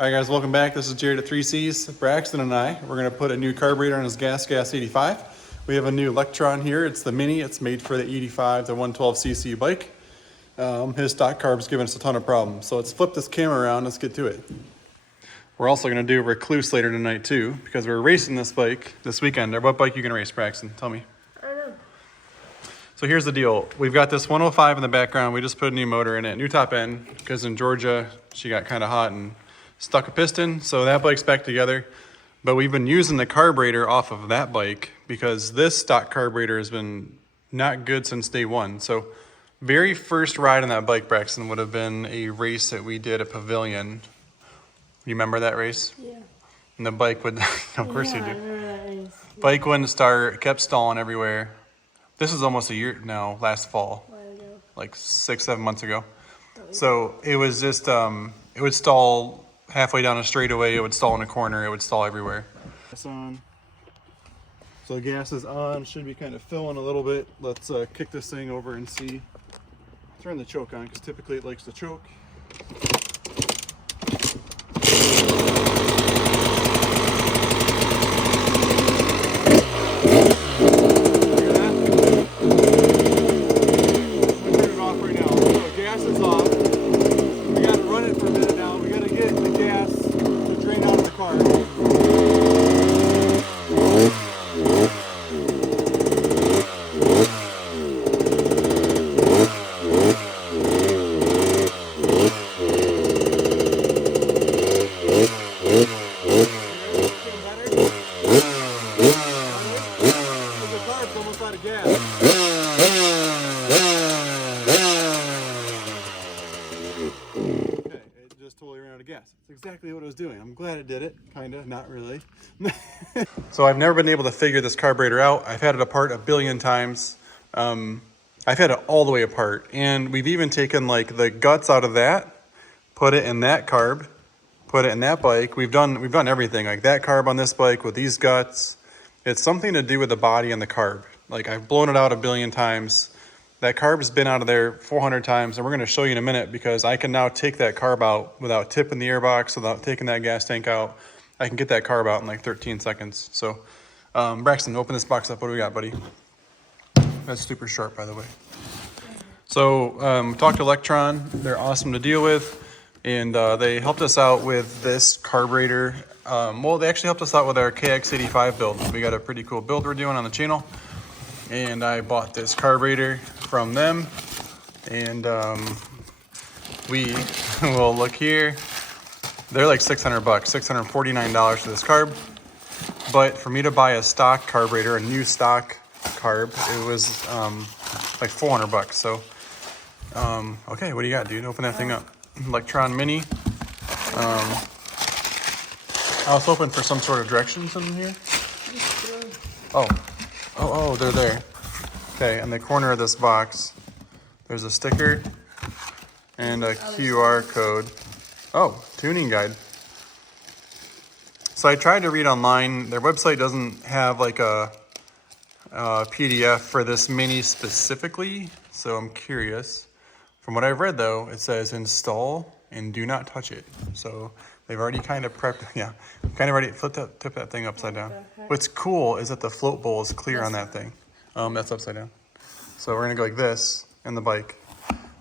Alright guys, welcome back. This is Jared at 3Cs. Braxton and I, we're going to put a new carburetor on his GasGas 85. We have a new Lectron here. It's the Mini. It's made for the 85, the 112cc bike. His stock carb's giving us a ton of problems. So let's flip this camera around. Let's get to it. We're also going to do a recluse later tonight too, because we're racing this bike this weekend. What bike are you going to race, Braxton? Tell me. I don't know. So here's the deal. We've got this 105 in the background. We just put a new motor in it, new top end, because in Georgia, she got kind of hot and stuck a piston, so that bike's back together. But we've been using the carburetor off of that bike because this stock carburetor has been not good since day one. So very first ride on that bike, Braxton, would have been a race that we did at Pavilion. You remember that race? Yeah. And the bike would, of course you I do. remember that race. Yeah. Bike wouldn't start, kept stalling everywhere. This is almost a year now, last fall, A while ago. like 6-7 months ago. So it was just, it would stall halfway down a straightaway, it would stall in a corner, it would stall everywhere. Gas on. So the gas is on, should be kind of filling a little bit. Let's kick this thing over and see. Turn the choke on, because typically it likes to choke. It's exactly what it was doing. I'm glad it did it. Kinda, not really. So I've never been able to figure this carburetor out. I've had it apart a billion times. I've had it all the way apart. And we've even taken like the guts out of that, put it in that carb, put it in that bike. We've done everything. Like that carb on this bike with these guts. It's something to do with the body and the carb. Like I've blown it out a billion times. That carb's been out of there 400 times, and we're going to show you in a minute because I can now take that carb out without tipping the airbox, without taking that gas tank out. I can get that carb out in like 13 seconds. So, Braxton, open this box up. What do we got, buddy? That's super sharp, by the way. So, talked to Lectron. They're awesome to deal with, and they helped us out with this carburetor. Well, they actually helped us out with our KX85 build. We got a pretty cool build we're doing on the channel. And I bought this carburetor from them, and we will look here. They're like $600, $649 for this carb. But for me to buy a stock carburetor, a new stock carb, it was like $400. So, okay, what do you got, dude? Open that thing up. Lectron Mini. I was hoping for some sort of directions in here. Oh, they're there. Okay, in the corner of this box, there's a sticker and a QR code. Oh, tuning guide. So I tried to read online. Their website doesn't have like a PDF for this Mini specifically, so I'm curious. From what I've read though, it says install and do not touch it. So they've already kind of prepped, yeah, kind of already tip that thing upside down. What's cool is that the float bowl is clear on that thing. That's upside down. So we're gonna go like this in the bike.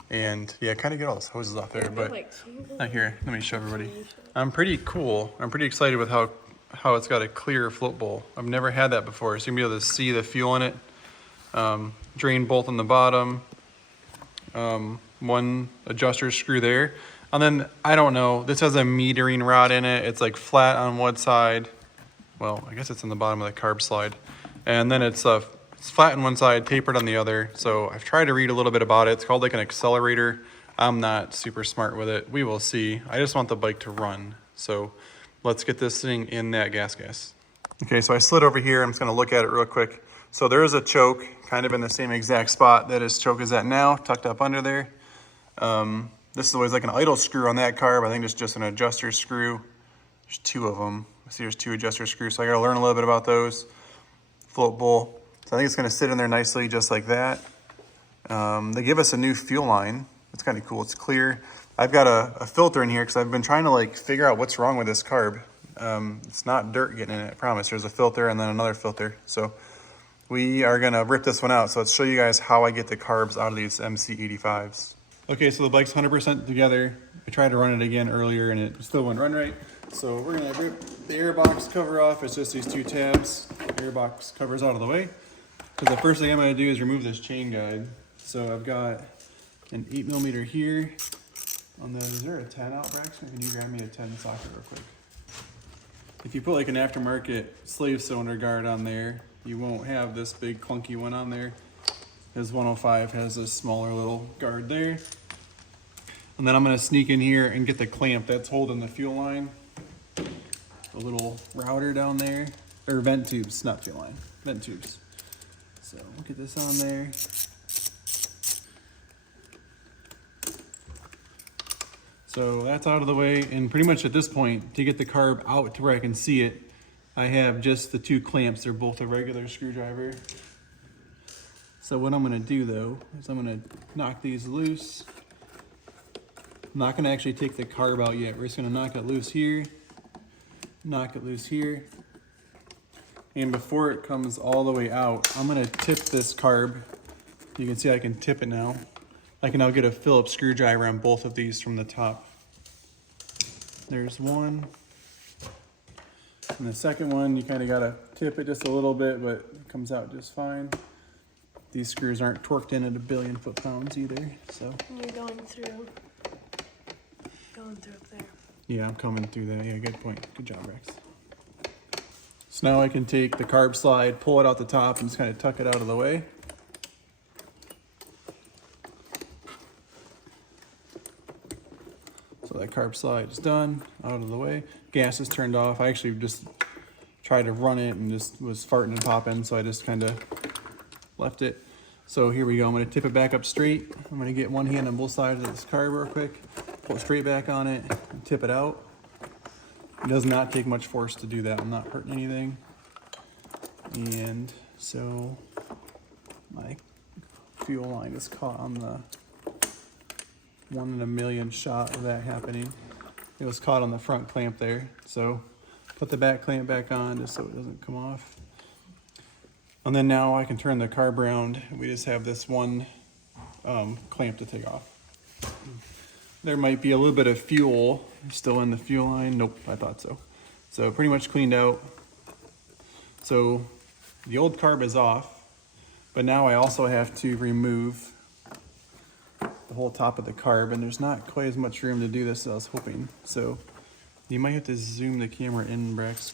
And yeah, kind of get all those hoses off there, but not here. Let me show everybody. I'm pretty excited with how it's got a clear float bowl. I've never had that before. So you're gonna be able to see the fuel in it. Drain bolt on the bottom. One adjuster screw there. And then, I don't know, this has a metering rod in it. It's like flat on one side. Well, I guess it's in the bottom of the carb slide. And then it's flat on one side, tapered on the other. So I've tried to read a little bit about it. It's called like an accelerator. I'm not super smart with it. We will see. I just want the bike to run. So let's get this thing in that GasGas. Okay, so I slid over here. I'm just gonna look at it real quick. So there is a choke kind of in the same exact spot that his choke is at now, tucked up under there. This is always like an idle screw on that carb. I think it's just an adjuster screw. There's two of them. I see there's two adjuster screws, so I gotta learn a little bit about those. Float bowl. So I think it's gonna sit in there nicely just like that. They give us a new fuel line. It's kind of cool, it's clear. I've got a filter in here because I've been trying to like figure out what's wrong with this carb. It's not dirt getting in it, I promise. There's a filter and then another filter. So we are gonna rip this one out. So let's show you guys how I get the carbs out of these MC85s. Okay, so the bike's 100% together. I tried to run it again earlier and it still wouldn't run right. So we're gonna rip the airbox cover off. It's just these two tabs. The airbox cover's out of the way. So the first thing I'm gonna do is remove this chain guide. So I've got an 8mm here. And then, is there a 10 out, Braxton? Can you grab me a 10 socket real quick? If you put like an aftermarket slave cylinder guard on there, you won't have this big clunky one on there. His 105 has a smaller little guard there. And then I'm gonna sneak in here and get the clamp that's holding the fuel line. A little router down there, or vent tubes, not fuel line, vent tubes. So we'll get this on there. So that's out of the way, and pretty much at this point, to get the carb out to where I can see it, I have just the two clamps. They're both a regular screwdriver. So what I'm gonna do though, is I'm gonna knock these loose. I'm not gonna actually take the carb out yet. We're just gonna knock it loose here, knock it loose here. And before it comes all the way out, I'm gonna tip this carb. You can see I can tip it now. I can now get a Phillips screwdriver on both of these from the top. There's one. And the second one, you kind of gotta tip it just a little bit, but it comes out just fine. These screws aren't torqued in at 1 billion foot-pounds either, so. And you're going through up there. Yeah, I'm coming through that. Yeah, good point. Good job, Rex. So now I can take the carb slide, pull it out the top, and just kind of tuck it out of the way. So that carb slide is done, out of the way. Gas is turned off. I actually just tried to run it and just was farting and popping, so I just kind of left it. So here we go. I'm going to tip it back up straight. I'm going to get one hand on both sides of this carb real quick, pull it straight back on it, and tip it out. It does not take much force to do that. I'm not hurting anything. And so my fuel line is caught on the 1 in a million shot of that happening. It was caught on the front clamp there. So put the back clamp back on just so it doesn't come off. And then now I can turn the carb around. We just have this one clamp to take off. There might be a little bit of fuel still in the fuel line. Nope, I thought so. So pretty much cleaned out. So the old carb is off, but now I also have to remove the whole top of the carb, and there's not quite as much room to do this as I was hoping. So you might have to zoom the camera in, Brex.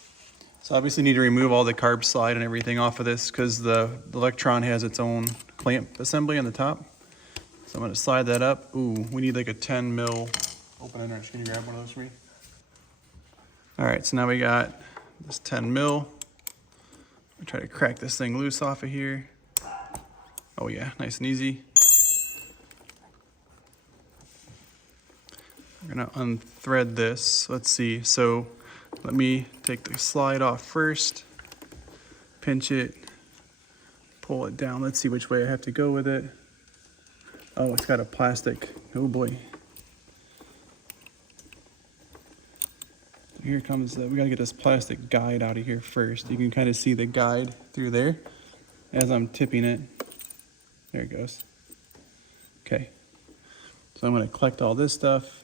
So obviously need to remove all the carb slide and everything off of this because the Lectron has its own clamp assembly on the top. So I'm gonna slide that up. Ooh, we need like a 10 mil open wrench. Can you grab one of those for me? All right, so now we got this 10 mil. I'll try to crack this thing loose off of here. Oh yeah, nice and easy. We're gonna unthread this. Let's see, so let me take the slide off first, pinch it, pull it down. Let's see which way I have to go with it. Oh, it's got a plastic, oh boy. Here comes, we gotta get this plastic guide out of here first. You can kind of see the guide through there as I'm tipping it. There it goes. Okay, so I'm gonna collect all this stuff,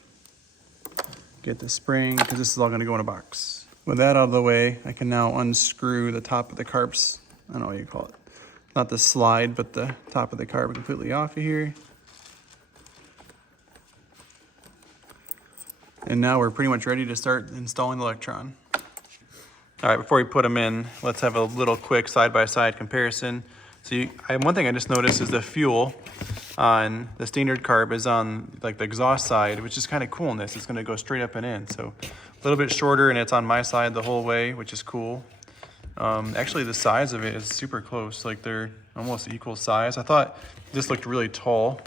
get the spring, because this is all gonna go in a box. With that out of the way, I can now unscrew the top of the carbs. I don't know what you call it. Not the slide, but the top of the carb completely off of here. And now we're pretty much ready to start installing the Lectron. All right, before we put them in, let's have a little quick side-by-side comparison. So one thing I just noticed is the fuel on the standard carb is on like the exhaust side, which is kind of cool in this. It's gonna go straight up and in. So a little bit shorter and it's on my side the whole way, which is cool. Actually the size of it is super close. Like they're almost equal size. I thought this looked really tall.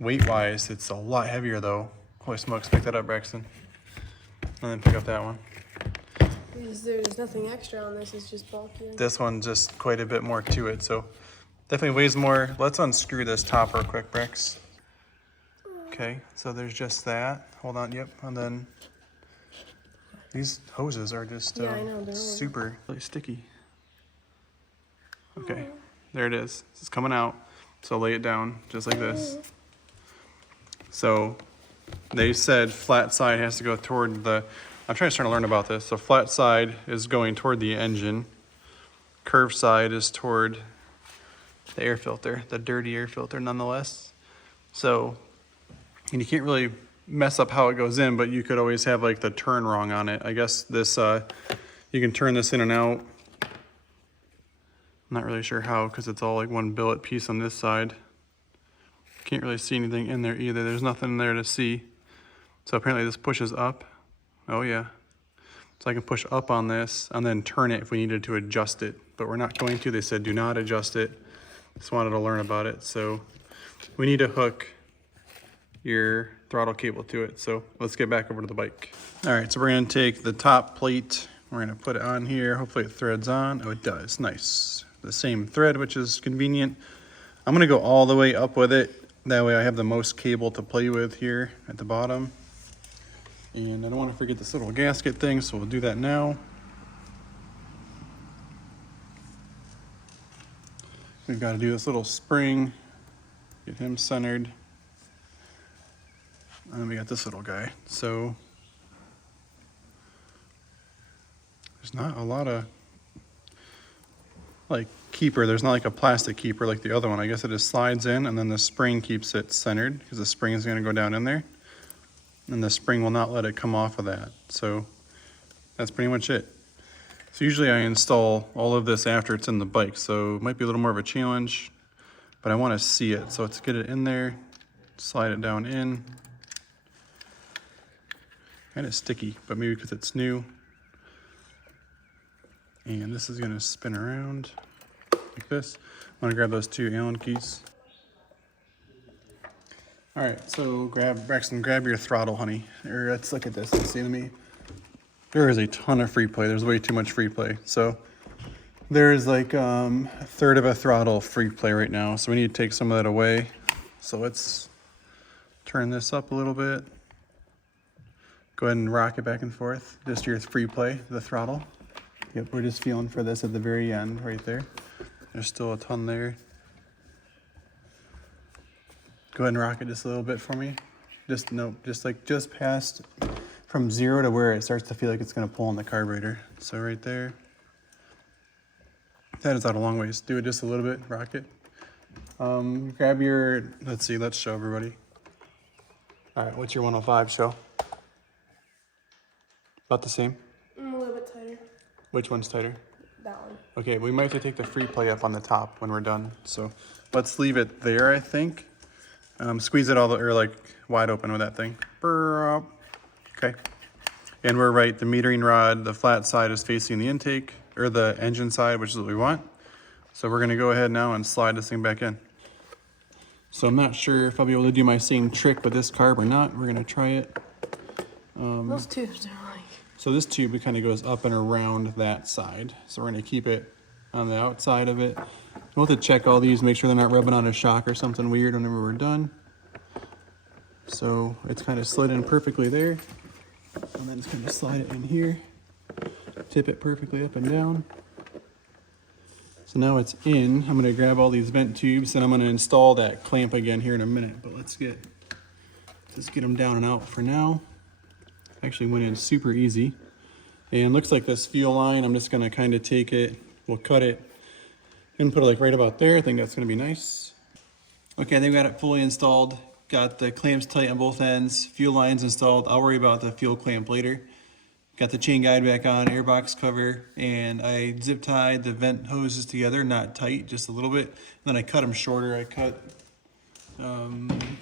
Weight-wise, it's a lot heavier though. Holy smokes, pick that up, Braxton. And then pick up that one. There's nothing extra on this, it's just bulky. This one's just quite a bit more to it, so definitely weighs more. Let's unscrew this top real quick, Brex. Okay, so there's just that. Hold on, yep, and then these hoses are just Yeah, I know, they're super really sticky. Okay, there it is. It's coming out. So lay it down just like this. So they said flat side has to go toward the, I'm trying to learn about this. So flat side is going toward the engine. Curved side is toward the air filter, the dirty air filter nonetheless. So, and you can't really mess up how it goes in, but you could always have like the turn wrong on it. I guess this, you can turn this in and out. I'm not really sure how, because it's all like one billet piece on this side. Can't really see anything in there either. There's nothing there to see. So apparently this pushes up. Oh yeah. So I can push up on this and then turn it if we needed to adjust it, but we're not going to. They said do not adjust it. Just wanted to learn about it. So we need to hook your throttle cable to it. So let's get back over to the bike. All right, so we're gonna take the top plate. We're gonna put it on here. Hopefully it threads on. Oh, it does, nice. The same thread, which is convenient. I'm gonna go all the way up with it. That way I have the most cable to play with here at the bottom. And I don't want to forget this little gasket thing, so we'll do that now. We've got to do this little spring, get him centered. And then we got this little guy. So there's not a lot of like keeper. There's not like a plastic keeper like the other one. I guess it just slides in and then the spring keeps it centered because the spring is going to go down in there. And the spring will not let it come off of that. So that's pretty much it. So usually I install all of this after it's in the bike, so it might be a little more of a challenge, but I want to see it. So let's get it in there, slide it down in. Kind of sticky, but maybe because it's new. And this is going to spin around like this. I'm going to grab those two Allen keys. All right, so Braxton, grab your throttle, honey. Or let's look at this. Let's see, there is a ton of free play. There's way too much free play. So there's like a third of a throttle free play right now. So we need to take some of that away. So let's turn this up a little bit. Go ahead and rock it back and forth. Just your free play, the throttle. Yep, we're just feeling for this at the very end right there. There's still a ton there. Go ahead and rock it just a little bit for me. Just past from 0 to where it starts to feel like it's gonna pull on the carburetor. So right there. That is out a long ways. Do it just a little bit, rock it. Grab your, let's show everybody. All right, what's your 105 show? About the same? A little bit tighter. Which one's tighter? That one. Okay, we might have to take the free play up on the top when we're done. So let's leave it there, I think. Squeeze it or like wide open with that thing. Okay. And we're right, the metering rod, the flat side is facing the intake, or the engine side, which is what we want. So we're gonna go ahead now and slide this thing back in. So I'm not sure if I'll be able to do my same trick with this carb or not. We're gonna try it. Those tubes are like... So this tube, it kind of goes up and around that side. So we're gonna keep it on the outside of it. We'll have to check all these, make sure they're not rubbing on a shock or something weird whenever we're done. So it's kind of slid in perfectly there. And then just kind of slide it in here. Tip it perfectly up and down. So now it's in. I'm gonna grab all these vent tubes and I'm gonna install that clamp again here in a minute. But let's get them down and out for now. Actually went in super easy. And looks like this fuel line, I'm just gonna kind of take it, we'll cut it and put it like right about there. I think that's gonna be nice. Okay, I think we got it fully installed. Got the clamps tight on both ends, fuel lines installed. I'll worry about the fuel clamp later. Got the chain guide back on, airbox cover, and I zip tied the vent hoses together, not tight, just a little bit. And then I cut them shorter. I cut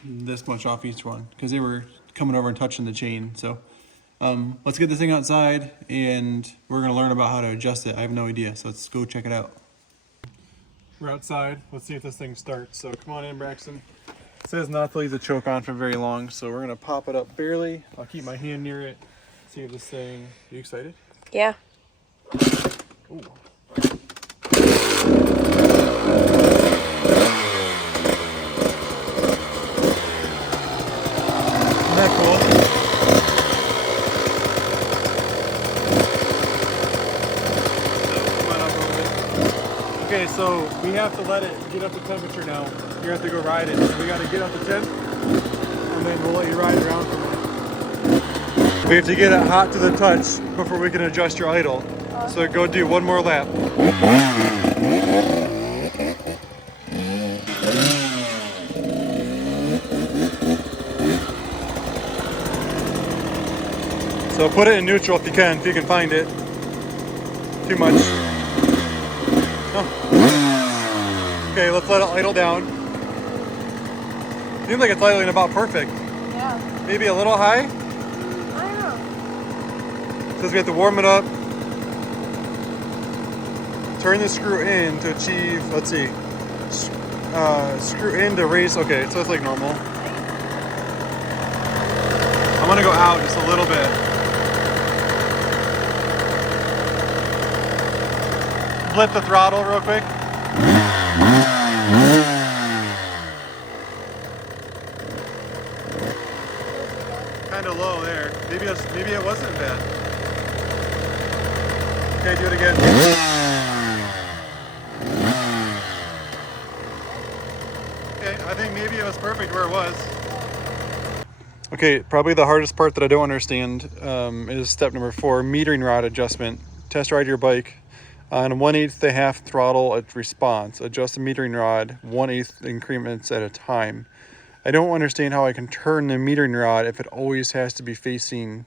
this much off each one because they were coming over and touching the chain. So let's get this thing outside and we're gonna learn about how to adjust it. I have no idea, so let's go check it out. We're outside. Let's see if this thing starts. So come on in, Braxton. It says not to leave the choke on for very long, so we're gonna pop it up barely. I'll keep my hand near it. See if this thing. Are you excited? Yeah. Ooh. Okay, so we have to let it get up to temperature now. You have to go ride it. So we got to get up to 10, and then we'll let you ride around for a minute. We have to get it hot to the touch before we can adjust your idle. So go do one more lap. So put it in neutral if you can find it. Too much. Oh. Okay, let's let it idle down. Seems like it's idling about perfect. Yeah. Maybe a little high? I don't know. Says we have to warm it up. Turn the screw in to achieve, let's see. Screw in to raise, okay, so it's like normal. I want to go out just a little bit. Flip the throttle real quick. Kind of low there. Maybe it wasn't bad. Okay, do it again. Okay, I think maybe it was perfect where it was. Okay, probably the hardest part that I don't understand is step number 4, metering rod adjustment. Test ride your bike on 1/8 the half throttle at response. Adjust the metering rod 1/8 increments at a time. I don't understand how I can turn the metering rod if it always has to be facing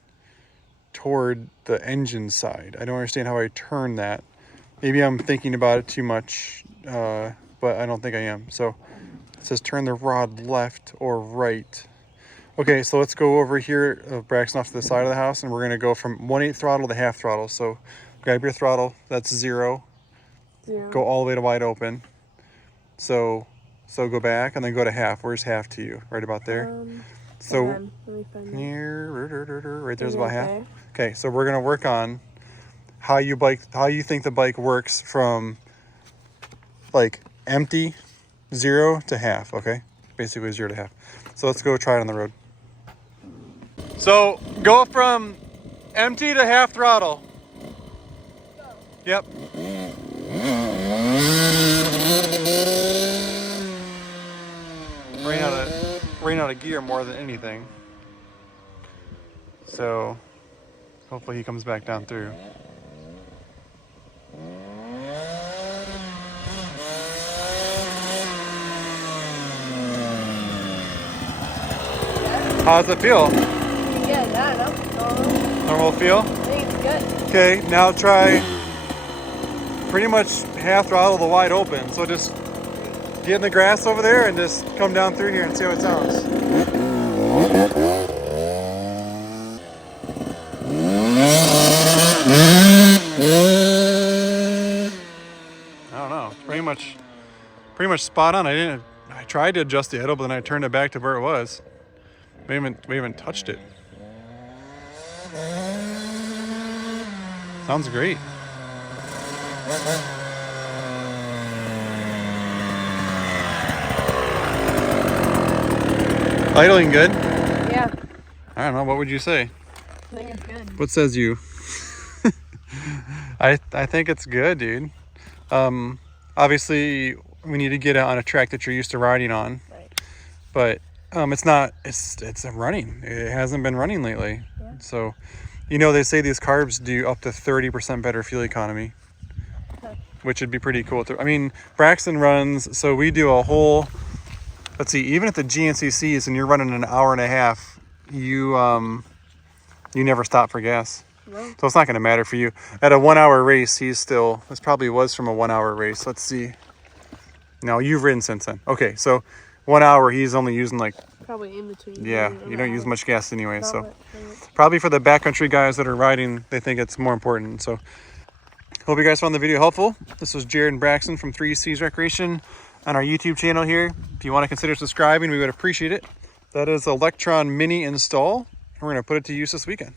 toward the engine side. I don't understand how I turn that. Maybe I'm thinking about it too much, but I don't think I am. So it says turn the rod left or right. Okay, so let's go over here, Braxton off to the side of the house, and we're gonna go from 1/8 throttle to half throttle. So grab your throttle, that's 0. Go all the way to wide open. So go back and then go to half. Where's half to you? Right about there. So here, right there's about half. Okay, so we're gonna work on how you think the bike works from like empty 0 to half. Okay, basically 0 to half. So let's go try it on the road. So go from empty to half throttle. Yep. Ran out of gear more than anything. So hopefully he comes back down through. How does it feel? Yeah, I don't know. Normal feel? I think it's good. Okay, now try pretty much half throttle the wide open. So just get in the grass over there and just come down through here and see how it sounds. I don't know. It's pretty much spot on. I tried to adjust the idle, but then I turned it back to where it was. We haven't touched it. Sounds great. Idling good? Yeah. I don't know. What would you say? I think it's good. What says you? I think it's good, dude. Obviously, we need to get it on a track that you're used to riding on. Right. But it's running. It hasn't been running lately. Yeah. So, they say these carbs do up to 30% better fuel economy, which would be pretty cool. I mean, Braxton runs, so we do a whole, let's see, even at the GNCCs and you're running an hour and a half, you never stop for gas. No. So it's not going to matter for you. At a 1 hour race, this probably was from a 1 hour race. Let's see. No, you've ridden since then. Okay, so 1 hour, he's only using like, probably in between. yeah, you don't use much gas anyway. So Right. probably for the backcountry guys that are riding, they think it's more important. So hope you guys found the video helpful. This was Jared and Braxton from 3C's Recreation on our YouTube channel here. If you want to consider subscribing, we would appreciate it. That is a Lectron Mini install. We're going to put it to use this weekend.